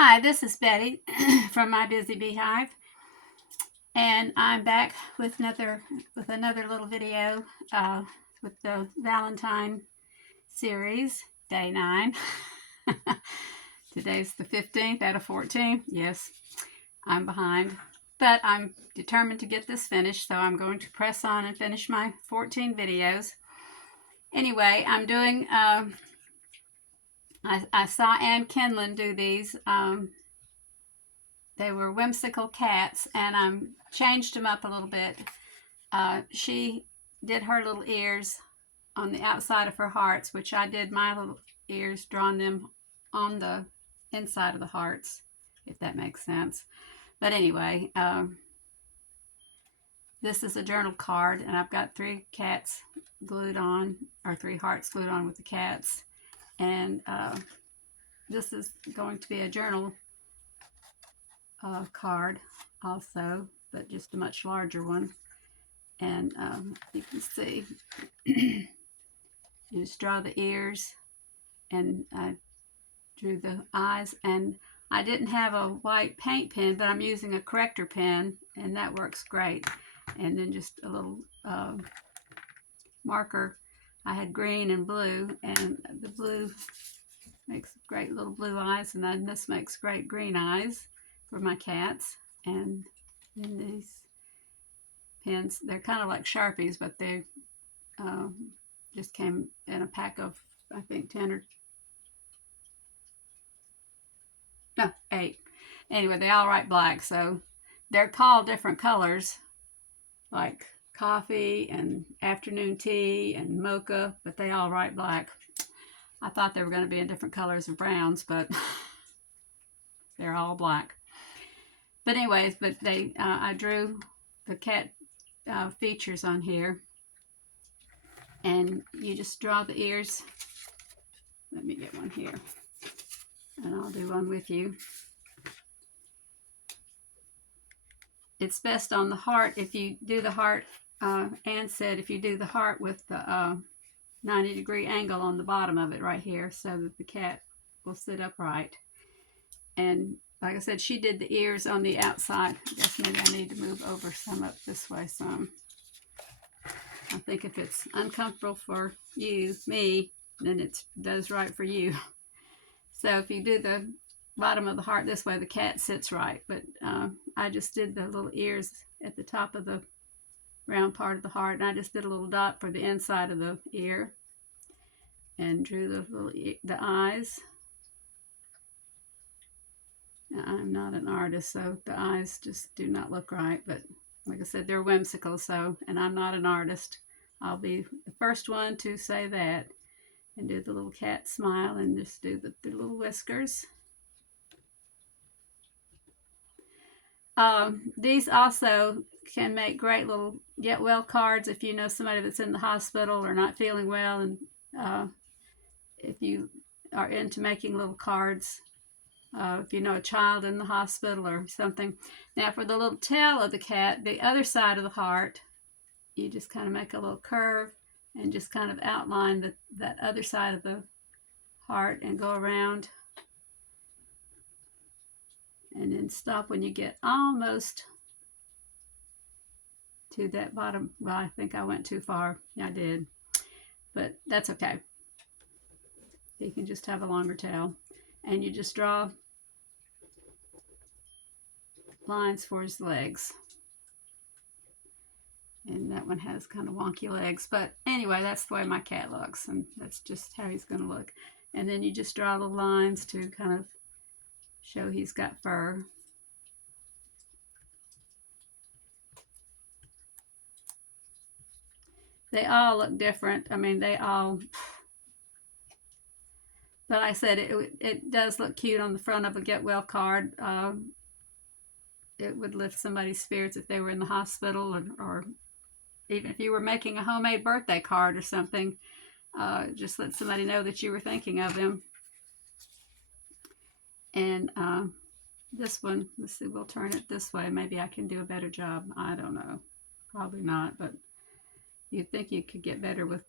Hi, this is Betty from My Busy Beehive, and I'm back with another little video with the Valentine series, day 9. Today's the 15th out of 14. Yes, I'm behind, but I'm determined to get this finished, so I'm going to press on and finish my 14 videos. Anyway, I'm doing. I saw Ann Kenlin do these. They were whimsical cats, and I changed them up a little bit. She did her little ears on the outside of her hearts, which I did my little ears, drawing them on the inside of the hearts, if that makes sense. But anyway, this is a journal card, and I've got 3 cats glued on, or 3 hearts glued on with the cats. And this is going to be a journal card also, but just a much larger one. And you can see you just draw the ears, and I drew the eyes, and I didn't have a white paint pen, but I'm using a corrector pen, and that works great. And then just a little marker. I had green and blue, and the blue makes great little blue eyes, and then this makes great green eyes for my cats. And then these pens, they're kind of like Sharpies, but they just came in a pack of, I think, 10 or no, 8. Anyway, they all write black, so they're called different colors, like coffee and afternoon tea and mocha, but they all write black. I thought they were going to be in different colors of browns, but they're all black. But anyways, I drew the cat features on here, and you just draw the ears. Let me get one here, and I'll do one with you. It's best on the heart if you do the heart. Anne said if you do the heart with the 90-degree angle on the bottom of it right here, so that the cat will sit upright. And like I said, she did the ears on the outside. I guess maybe I need to move over some up this way some. I think if it's uncomfortable for me, then it does right for you. So if you do the bottom of the heart this way, the cat sits right. But I just did the little ears at the top of the round part of the heart, and I just did a little dot for the inside of the ear, and drew the eyes. Now, I'm not an artist, so the eyes just do not look right, but like I said, they're whimsical, and I'm not an artist. I'll be the first one to say that. And do the little cat smile, and just do the little whiskers. These also can make great little get well cards if you know somebody that's in the hospital or not feeling well, and if you are into making little cards, if you know a child in the hospital or something. Now for the little tail of the cat, the other side of the heart, you just kind of make a little curve and just kind of outline that other side of the heart and go around, and then stop when you get almost to that bottom. Well, I think I went too far. Yeah, I did, but that's okay. You can just have a longer tail, and you just draw lines for his legs. And that one has kind of wonky legs, but anyway, that's the way my cat looks, and that's just how he's going to look. And then you just draw little lines to kind of show he's got fur. They all look different. I mean, they all, but I said it does look cute on the front of a get well card. It would lift somebody's spirits if they were in the hospital, or even if you were making a homemade birthday card or something. Just let somebody know that you were thinking of them. And this one, let's see, we'll turn it this way. Maybe I can do a better job. I don't know. Probably not, but you'd think you could get better with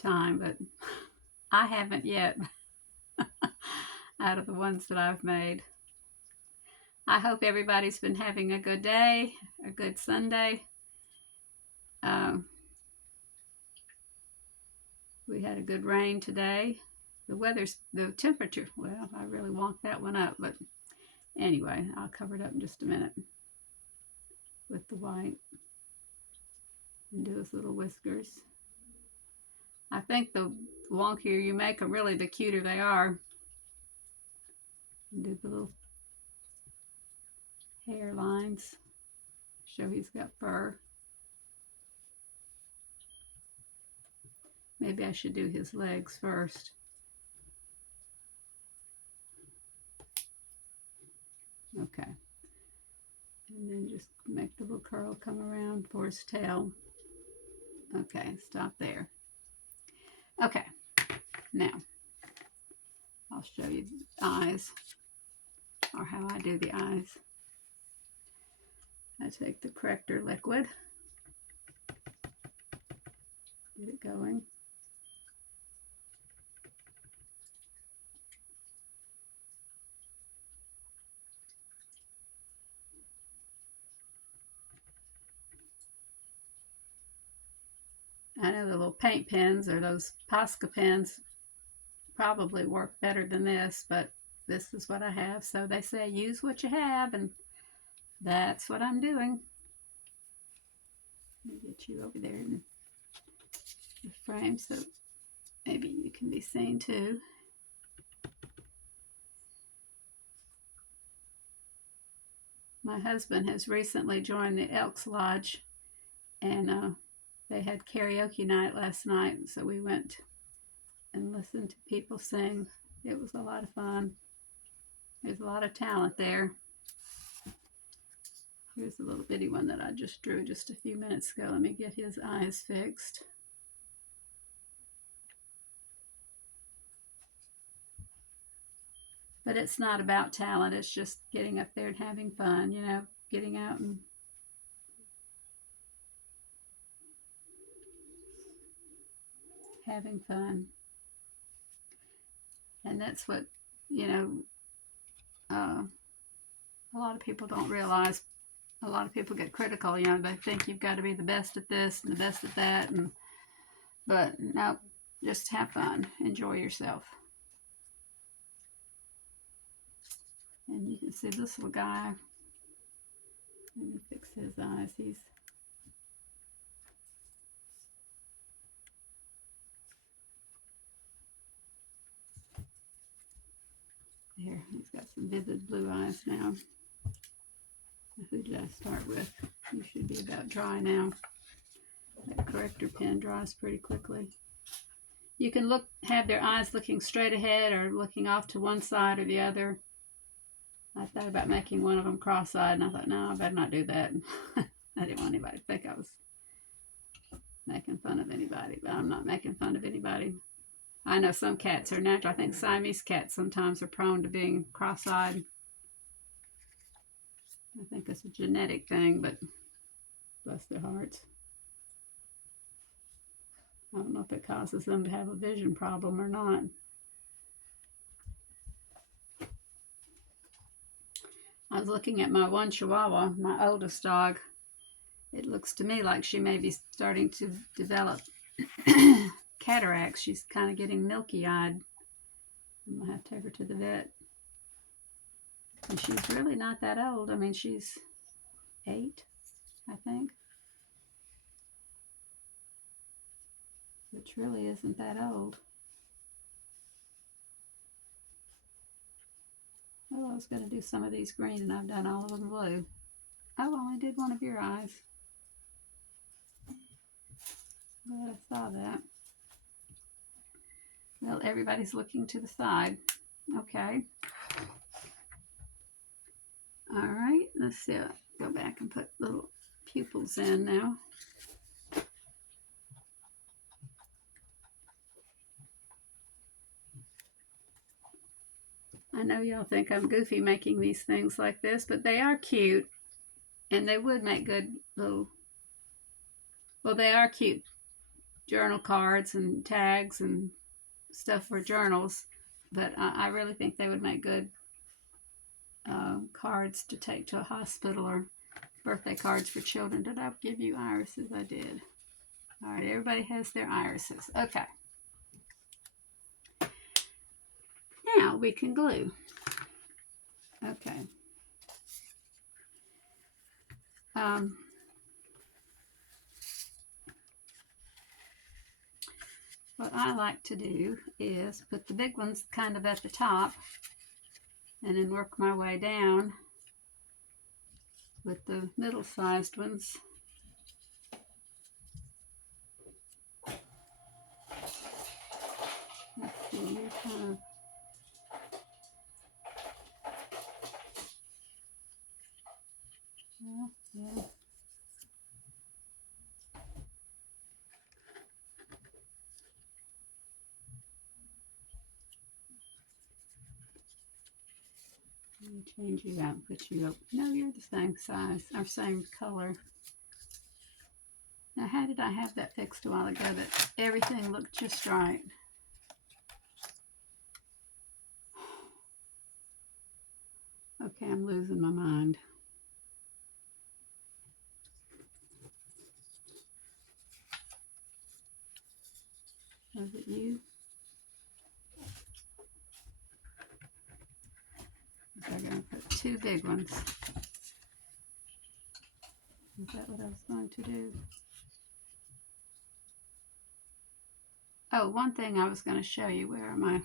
time, but I haven't yet out of the ones that I've made. I hope everybody's been having a good day, a good Sunday. We had a good rain today. The temperature, well, I really wonked that one up, but anyway, I'll cover it up in just a minute with the white and do his little whiskers. I think the wonkier you make them, really, the cuter they are. And do the little hair lines. Show he's got fur. Maybe I should do his legs first. Okay. And then just make the little curl come around for his tail. Okay, stop there. Okay, now I'll show you the eyes, or how I do the eyes. I take the corrector liquid, get it going. I know the little paint pens or those Posca pens probably work better than this, but this is what I have. So they say use what you have, and that's what I'm doing. Let me get you over there in the frame so maybe you can be seen too. My husband has recently joined the Elks Lodge, and they had karaoke night last night, so we went and listened to people sing. It was a lot of fun. There's a lot of talent there. Here's a little bitty one that I just drew just a few minutes ago. Let me get his eyes fixed. But it's not about talent. It's just getting up there and having fun, you know, getting out and having fun. And that's what, you know, a lot of people don't realize. A lot of people get critical, you know, they think you've got to be the best at this and the best at that. But no, just have fun. Enjoy yourself. And you can see this little guy. Let me fix his eyes. He's got some vivid blue eyes now. Who did I start with? You should be about dry now. That corrector pen dries pretty quickly. You can have their eyes looking straight ahead or looking off to one side or the other. I thought about making one of them cross-eyed, and I thought, no, I better not do that. I didn't want anybody to think I was making fun of anybody, but I'm not making fun of anybody. I know some cats are natural. I think Siamese cats sometimes are prone to being cross-eyed. I think it's a genetic thing, but bless their hearts. I don't know if it causes them to have a vision problem or not. I was looking at my one Chihuahua, my oldest dog. It looks to me like she may be starting to develop cataracts. She's kind of getting milky-eyed. I'm going to have to take her to the vet. And she's really not that old. I mean, she's 8, I think. Which really isn't that old. Well, I was going to do some of these green, and I've done all of them blue. Oh, I only did one of your eyes. Glad I saw that. Well, everybody's looking to the side. Okay. All right, let's see. I'll go back and put little pupils in now. I know y'all think I'm goofy making these things like this, but they are cute, and they would make good little, well, they are cute journal cards and tags and stuff for journals, but I really think they would make good cards to take to a hospital or birthday cards for children. Did I give you irises? I did. All right, everybody has their irises. Okay. Now we can glue. Okay. What I like to do is put the big ones kind of at the top and then work my way down with the middle-sized ones. Let's see, you're kind of yeah. Let me change you out and put you up. No, you're the same size, or same color. Now, how did I have that fixed a while ago that everything looked just right? Okay, I'm losing my mind. Was it you? I'm going to put two big ones. Is that what I was going to do? Oh, one thing I was going to show you. Where am I?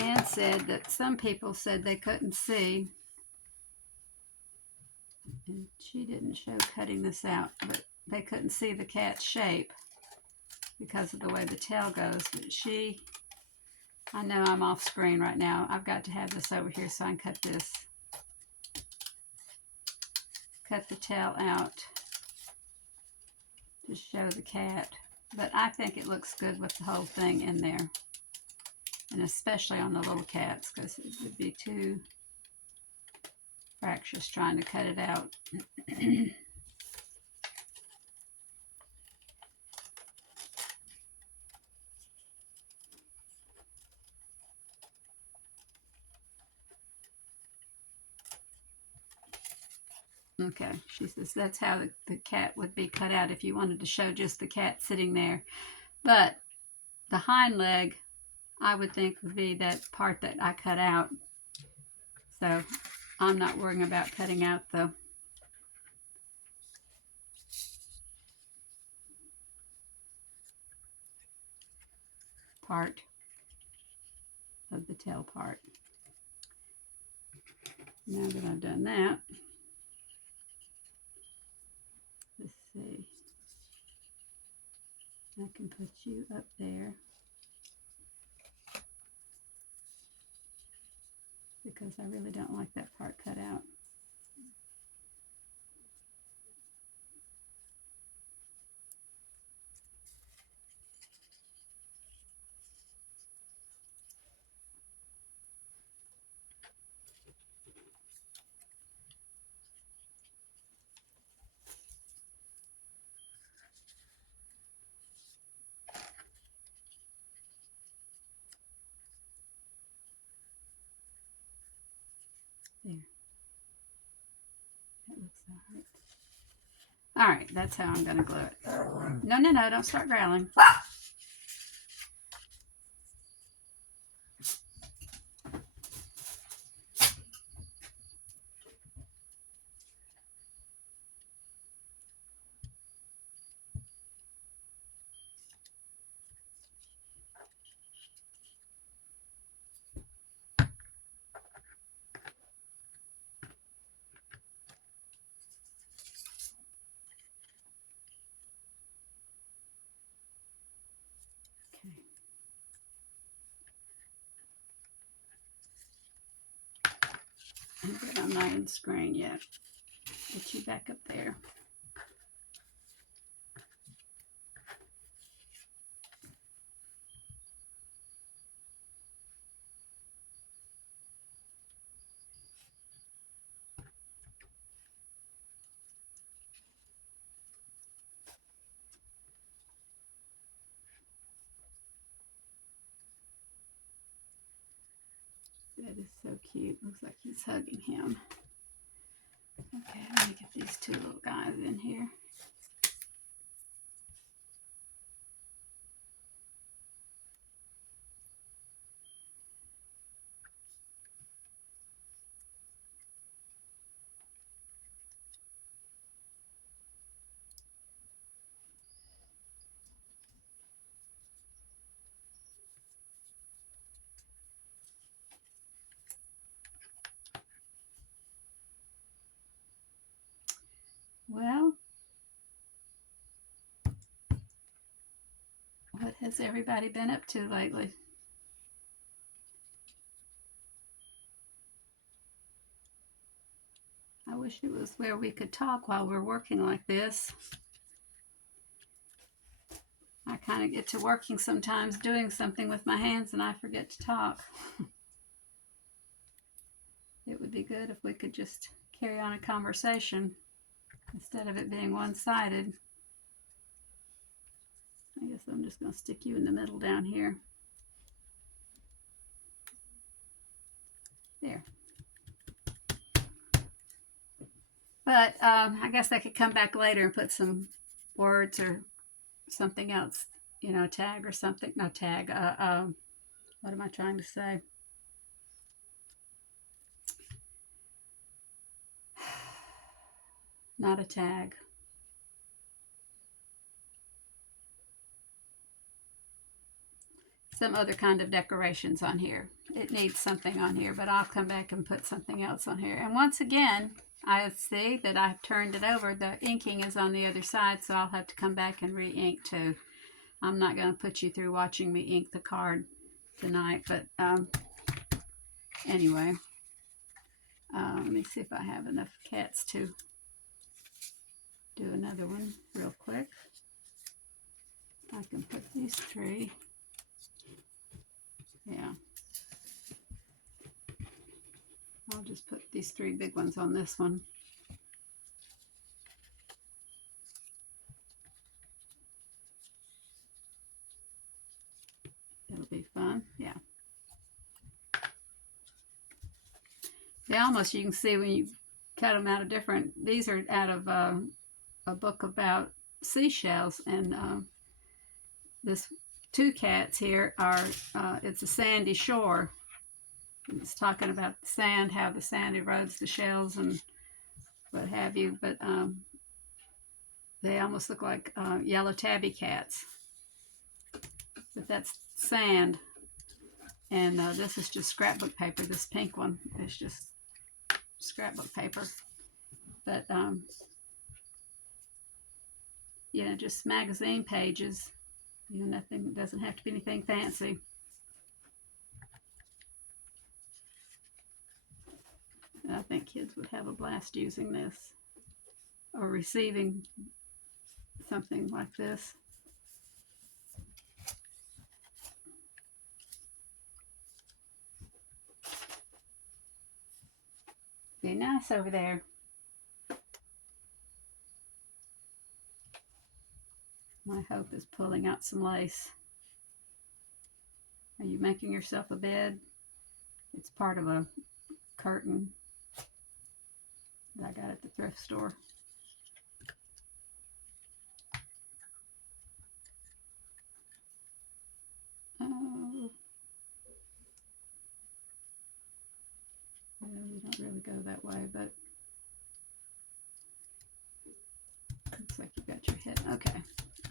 Anne said that some people said they couldn't see. And she didn't show cutting this out, but they couldn't see the cat's shape because of the way the tail goes. But I know I'm off screen right now. I've got to have this over here so I can cut this. Cut the tail out to show the cat. But I think it looks good with the whole thing in there. And especially on the little cats, because it would be too fractious trying to cut it out. Okay, she says that's how the cat would be cut out if you wanted to show just the cat sitting there. But the hind leg, I would think, would be that part that I cut out. So I'm not worrying about cutting out the part of the tail part. Now that I've done that, let's see. I can put you up there because I really don't like that part cut out. There. That looks all right. All right, that's how I'm going to glue it. No, no, no, don't start growling. But I'm not in screen yet. Get you back up there. That is so cute. Looks like he's hugging him. Okay, let me get these two little guys in here. Well, what has everybody been up to lately? I wish it was where we could talk while we're working like this. I kind of get to working sometimes doing something with my hands and I forget to talk. It would be good if we could just carry on a conversation instead of it being one-sided. I guess I'm just going to stick you in the middle down here. There. But I guess I could come back later and put some words or something else, you know, tag or something. No, tag. What am I trying to say? Not a tag. Some other kind of decorations on here. It needs something on here, but I'll come back and put something else on here. And once again, I see that I've turned it over. The inking is on the other side, so I'll have to come back and re-ink too. I'm not going to put you through watching me ink the card tonight, but anyway, let me see if I have enough cats to do another one real quick. I can put these three. Yeah. I'll just put these three big ones on this one. It'll be fun. Yeah. They almost, you can see when you cut them out of different, these are out of a book about seashells, and this two cats here are, it's a sandy shore. It's talking about the sand, how the sand erodes the shells and what have you, but they almost look like yellow tabby cats. But that's sand, and this is just scrapbook paper. This pink one is just scrapbook paper, but you know, just magazine pages. You know, nothing, doesn't have to be anything fancy. I think kids would have a blast using this or receiving something like this. Be nice over there. My hope is pulling out some lace. Are you making yourself a bed? It's part of a curtain that I got at the thrift store. Oh, well, you don't really go that way, but looks like you got your head. Okay.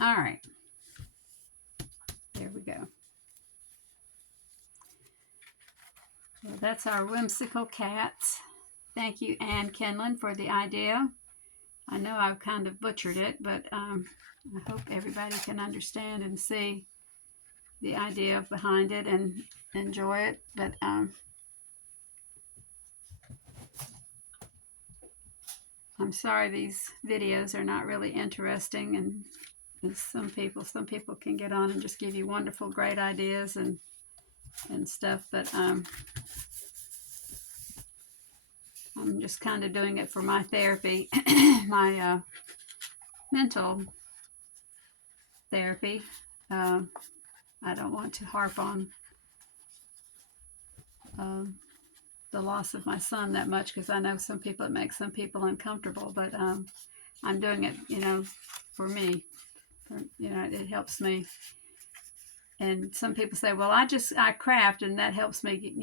All right. There we go. Well, that's our whimsical cats. Thank you, Ann Kenlin, for the idea. I know I've kind of butchered it, but I hope everybody can understand and see the idea behind it and enjoy it. But I'm sorry these videos are not really interesting, and some people can get on and just give you wonderful, great ideas and stuff, but I'm just kind of doing it for my therapy, my mental therapy. I don't want to harp on the loss of my son that much, because I know some people, it makes some people uncomfortable, but I'm doing it, for me. It helps me. And some people say, well, I craft and that helps me,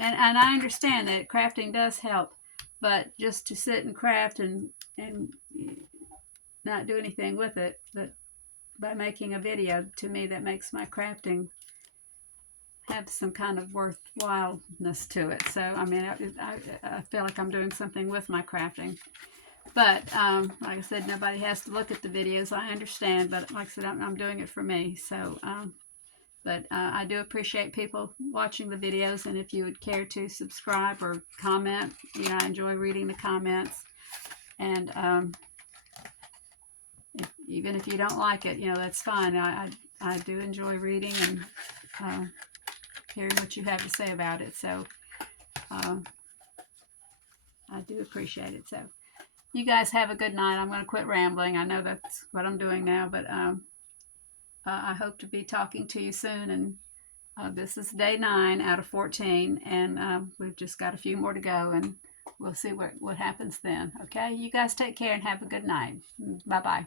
and I understand that crafting does help, but just to sit and craft and not do anything with it, but by making a video, to me, that makes my crafting have some kind of worthwhileness to it. So, I mean, I feel like I'm doing something with my crafting. But, like I said, nobody has to look at the videos. I understand, but like I said, I'm doing it for me. So, but I do appreciate people watching the videos, and if you would care to subscribe or comment, I enjoy reading the comments. And even if you don't like it, that's fine. I do enjoy reading and hearing what you have to say about it. So I do appreciate it. So you guys have a good night. I'm going to quit rambling. I know that's what I'm doing now, but I hope to be talking to you soon. And this is day 9 out of 14, and we've just got a few more to go, and we'll see what happens then. Okay, you guys take care and have a good night. Bye-bye.